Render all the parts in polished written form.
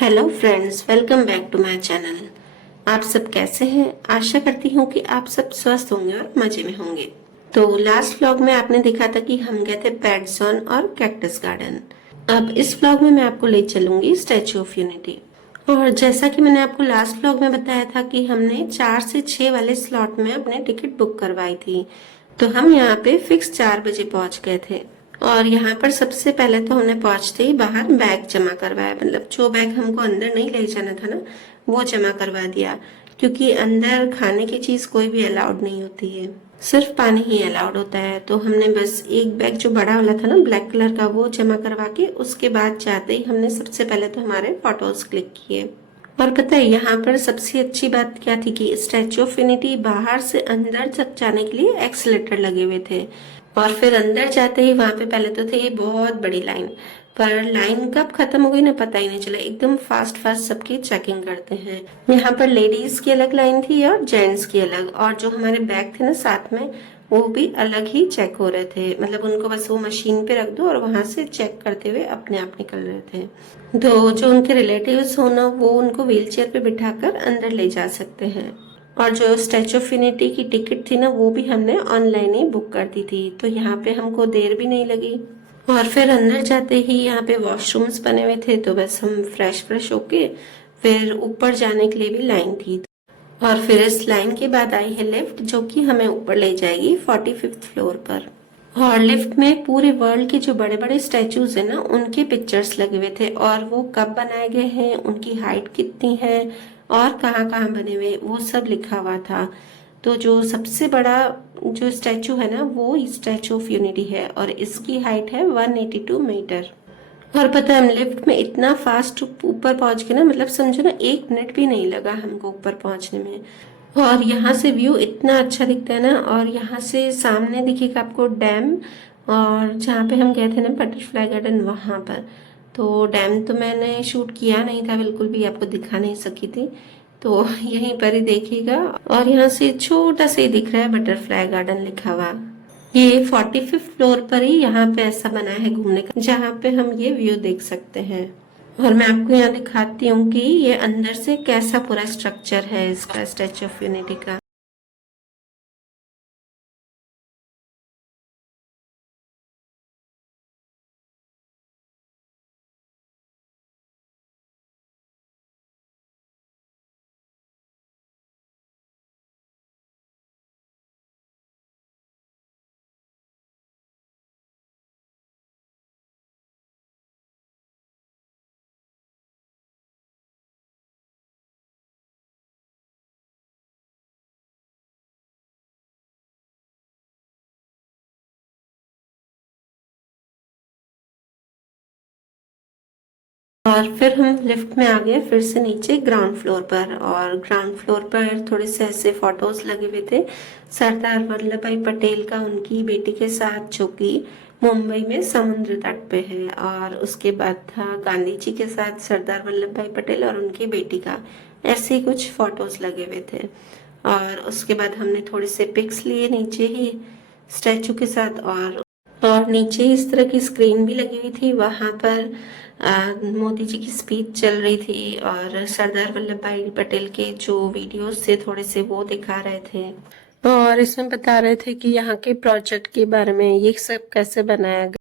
Hello friends, welcome back to my channel. आप सब कैसे हैं? आशा करती हूँ कि आप सब स्वस्थ होंगे और मजे में होंगे। तो लास्ट व्लॉग में आपने देखा था कि हम गए थे पेट जोन और कैक्टस गार्डन। अब इस व्लॉग में मैं आपको ले चलूंगी स्टैचू ऑफ यूनिटी। और जैसा कि मैंने आपको लास्ट व्लॉग में बताया था कि हमने 4 से 6 वाले स्लॉट में अपने टिकट बुक करवाई थी, तो हम यहाँ पे फिक्स 4 बजे पहुंच गए थे। और यहाँ पर सबसे पहले तो हमने पहुंचते ही बाहर बैग जमा करवाया, मतलब जो बैग हमको अंदर नहीं ले जाना था ना, वो जमा करवा दिया। क्योंकि अंदर खाने की चीज कोई भी अलाउड नहीं होती है, सिर्फ पानी ही अलाउड होता है। तो हमने बस एक बैग जो बड़ा वाला था ना ब्लैक कलर का, वो जमा करवा के उसके बाद जाते ही हमने सबसे पहले तो हमारे फोटोज क्लिक किए। और पता है यहाँ पर सबसे अच्छी बात क्या थी कि स्टैचू ऑफ यूनिटी बाहर से अंदर तक जाने के लिए एक्सीलेटर लगे हुए थे। और फिर अंदर जाते ही वहां पे पहले तो थे बहुत बड़ी लाइन, पर लाइन कब खत्म हो गई ना पता ही नहीं चला। एकदम फास्ट फास्ट सबकी चेकिंग करते हैं। यहाँ पर लेडीज की अलग लाइन थी और जेंट्स की अलग, और जो हमारे बैग थे ना साथ में, वो भी अलग ही चेक हो रहे थे। मतलब उनको बस वो मशीन पे रख दो और वहां से चेक करते हुए अपने आप निकल रहे थे। तो जो उनके रिलेटिव्स हो ना, वो उनको व्हील चेयर पे बिठाकर अंदर ले जा सकते हैं। और जो स्टैचू ऑफ यूनिटी की टिकट थी ना, वो भी हमने ऑनलाइन ही बुक कर दी थी, तो यहाँ पे हमको देर भी नहीं लगी। और फिर अंदर जाते ही यहाँ पे वॉशरूम्स बने हुए थे, तो बस हम फ्रेश फ्रेश होके फिर ऊपर जाने के लिए भी लाइन थी। और फिर इस लाइन के बाद आई है लिफ्ट, जो कि हमें ऊपर ले जाएगी 45th फ्लोर पर। और लिफ्ट में पूरे वर्ल्ड के जो बड़े बड़े स्टैचूज है ना, उनके पिक्चर्स लगे हुए थे, और वो कब बनाए गए हैं, उनकी हाइट कितनी है और कहाँ कहाँ बने हुए, वो सब लिखा हुआ था। तो जो सबसे बड़ा जो स्टैचू है ना, वो स्टैचू ऑफ यूनिटी है, और इसकी हाइट है 182 मीटर। और पता है हम लिफ्ट में इतना फास्ट ऊपर पहुंच गए ना, मतलब समझो ना 1 मिनट भी नहीं लगा हमको ऊपर पहुंचने में। और यहाँ से व्यू इतना अच्छा दिखता है ना, और यहाँ से सामने दिखेगा आपको डैम। और जहाँ पे हम गए थे ना बटरफ्लाई गार्डन, वहां पर तो डैम तो मैंने शूट किया नहीं था, बिल्कुल भी आपको दिखा नहीं सकी थी, तो यहीं पर ही देखिएगा। और यहाँ से छोटा से ही दिख रहा है बटरफ्लाई गार्डन लिखा हुआ। ये 45th फ्लोर पर ही यहाँ पे ऐसा बना है घूमने का, जहाँ पे हम ये व्यू देख सकते हैं। और मैं आपको यहाँ दिखाती हूँ कि ये अंदर से कैसा पूरा स्ट्रक्चर है इसका, स्टैचू ऑफ यूनिटी का। और फिर हम लिफ्ट में आ गए फिर से नीचे ग्राउंड फ्लोर पर। और ग्राउंड फ्लोर पर थोड़े से ऐसे फोटोज लगे हुए थे सरदार वल्लभ भाई पटेल का उनकी बेटी के साथ, जो कि मुंबई में समुद्र तट पे है। और उसके बाद था गांधी जी के साथ सरदार वल्लभ भाई पटेल और उनकी बेटी का, ऐसे ही कुछ फोटोज लगे हुए थे। और उसके बाद हमने थोड़े से पिक्स लिए नीचे ही स्टैचू के साथ। और नीचे इस तरह की स्क्रीन भी लगी हुई थी, वहां पर मोदी जी की स्पीच चल रही थी, और सरदार वल्लभ भाई पटेल के जो वीडियोस थे थोड़े से वो दिखा रहे थे। और इसमें बता रहे थे कि यहाँ के प्रोजेक्ट के बारे में, ये सब कैसे बनाया गया।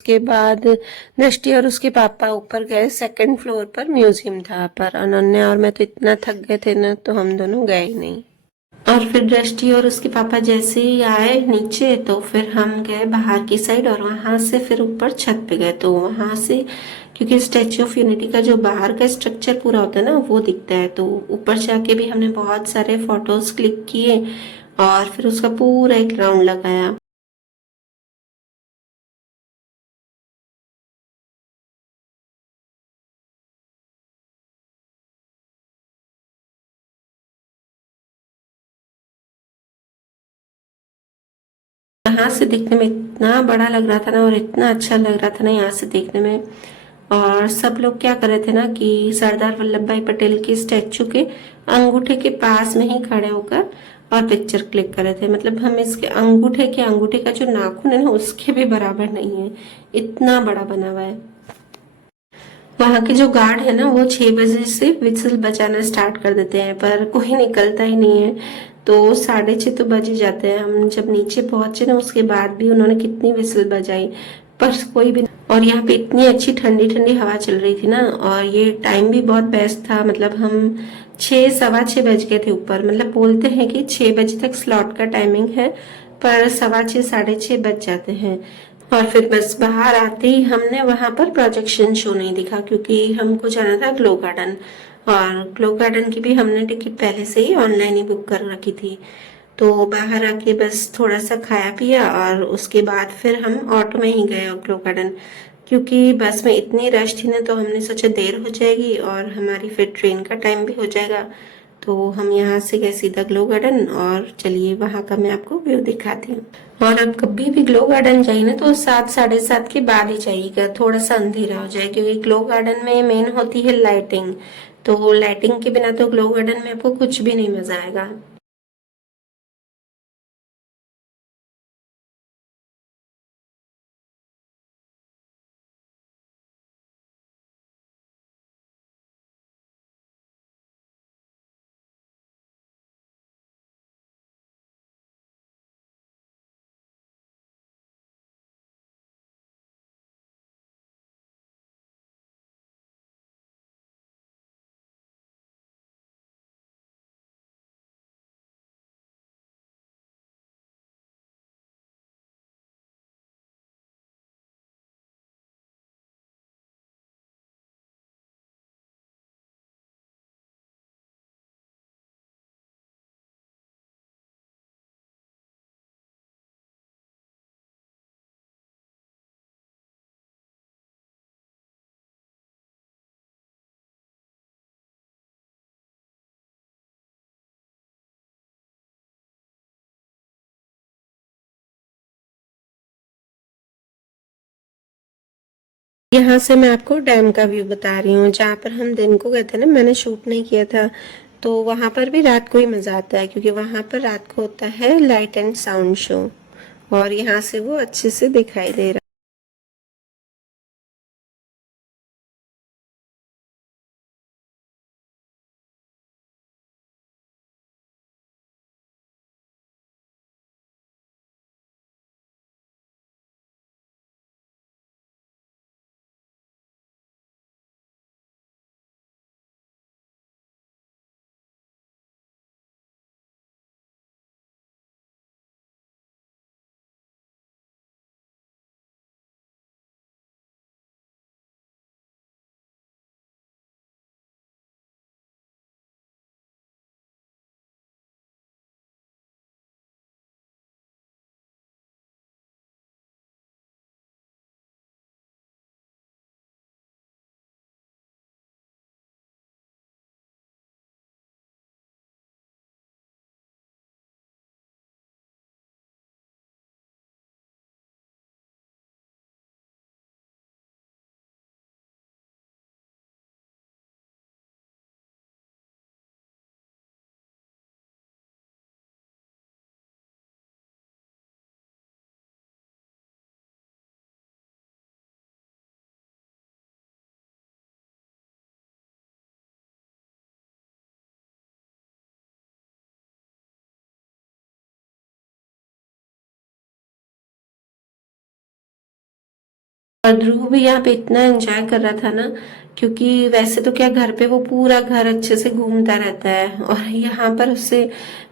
उसके बाद दृष्टि और उसके पापा ऊपर गए, सेकंड फ्लोर पर म्यूजियम था, पर अनन्या और मैं तो इतना थक गए थे ना, तो हम दोनों गए ही नहीं। और फिर दृष्टि और उसके पापा जैसे ही आए नीचे, तो फिर हम गए बाहर की साइड, और वहां से फिर ऊपर छत पे गए। तो वहां से क्योंकि स्टैचू ऑफ यूनिटी का जो बाहर का स्ट्रक्चर पूरा होता है ना, वो दिखता है, तो ऊपर जाके भी हमने बहुत सारे फोटोज क्लिक किए। और फिर उसका पूरा एक राउंड लगाया। यहाँ से देखने में इतना बड़ा लग रहा था ना, और इतना अच्छा लग रहा था ना यहाँ से देखने में। और सब लोग क्या कर रहे थे ना कि सरदार वल्लभ भाई पटेल के स्टैचू के अंगूठे के पास में ही खड़े होकर और पिक्चर क्लिक कर रहे थे। मतलब हम इसके अंगूठे का जो नाखून है ना उसके भी बराबर नहीं है, इतना बड़ा बना हुआ है। वहाँ के जो गार्ड है ना वो 6 बजे से विसल बजाना स्टार्ट कर देते हैं, पर कोई निकलता ही नहीं है। तो 6:30 तो बज ही जाते हैं। हम जब नीचे पहुंचे ना उसके बाद भी उन्होंने कितनी विसल बजाई, पर कोई भी। और यहाँ पे इतनी अच्छी ठंडी ठंडी हवा चल रही थी ना, और ये टाइम भी बहुत बेस्ट था। मतलब हम 6, 6:15 बज गए थे ऊपर। मतलब बोलते हैं कि 6 बजे तक स्लॉट का टाइमिंग है, पर 6:15 6:30 बज जाते हैं। और फिर बस बाहर आते ही हमने वहां पर प्रोजेक्शन शो नहीं दिखा, क्योंकि हमको जाना था ग्लो गार्डन। और ग्लो गार्डन की भी हमने टिकट पहले से ही ऑनलाइन ही बुक कर रखी थी। तो बाहर आके बस थोड़ा सा खाया पिया, और उसके बाद फिर हम ऑटो में ही गए ग्लो गार्डन। क्योंकि बस में इतनी रश थी ना, तो हमने सोचा देर हो जाएगी और हमारी फिर ट्रेन का टाइम भी हो जाएगा। तो हम यहाँ से गए सीधा ग्लो गार्डन, और चलिए वहां का मैं आपको व्यू दिखाती हूँ। और अब कभी भी ग्लो गार्डन जाइए ना तो 7, 7:30 के बाद ही जाइएगा, थोड़ा सा अंधेरा हो जाए, क्योंकि ग्लो गार्डन में मेन होती है लाइटिंग। तो लाइटिंग के बिना तो ग्लो गार्डन में आपको कुछ भी नहीं मजा आएगा। यहाँ से मैं आपको डैम का व्यू बता रही हूँ। जहाँ पर हम दिन को गए थे ना, मैंने शूट नहीं किया था। तो वहां पर भी रात को ही मजा आता है, क्योंकि वहां पर रात को होता है लाइट एंड साउंड शो, और यहाँ से वो अच्छे से दिखाई दे रहा है। और ध्रुव भी यहाँ पे इतना एंजॉय कर रहा था ना, क्योंकि वैसे तो क्या घर पे वो पूरा घर अच्छे से घूमता रहता है, और यहाँ पर उससे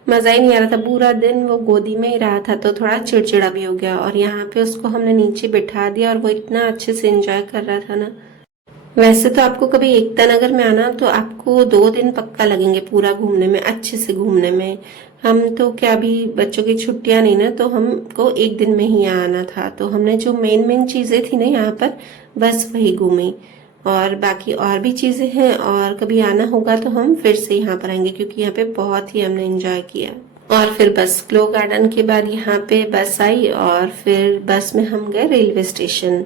मजा ही नहीं आ रहा था। पूरा दिन वो गोदी में ही रहा था, तो थोड़ा चिड़चिड़ा भी हो गया। और यहाँ पे उसको हमने नीचे बिठा दिया, और वो इतना अच्छे से एंजॉय कर रहा था ना। वैसे तो आपको कभी एकता नगर में आना तो आपको 2 दिन पक्का लगेंगे पूरा घूमने में, अच्छे से घूमने में। हम तो क्या, अभी बच्चों की छुट्टियां नहीं ना, तो हमको एक दिन में ही आना था, तो हमने जो मेन मेन चीजें थी ना यहाँ पर बस वही घूमी। और बाकी और भी चीजें हैं, और कभी आना होगा तो हम फिर से यहाँ पर आएंगे, क्योंकि यहाँ पे बहुत ही हमने एंजॉय किया। और फिर बस ग्लो गार्डन के बाद यहाँ पे बस आई, और फिर बस में हम गए रेलवे स्टेशन।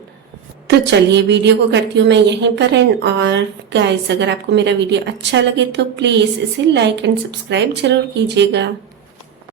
तो चलिए वीडियो को करती हूँ मैं यहीं पर एंड। और गाइस, अगर आपको मेरा वीडियो अच्छा लगे तो प्लीज इसे लाइक एंड सब्सक्राइब जरूर कीजिएगा।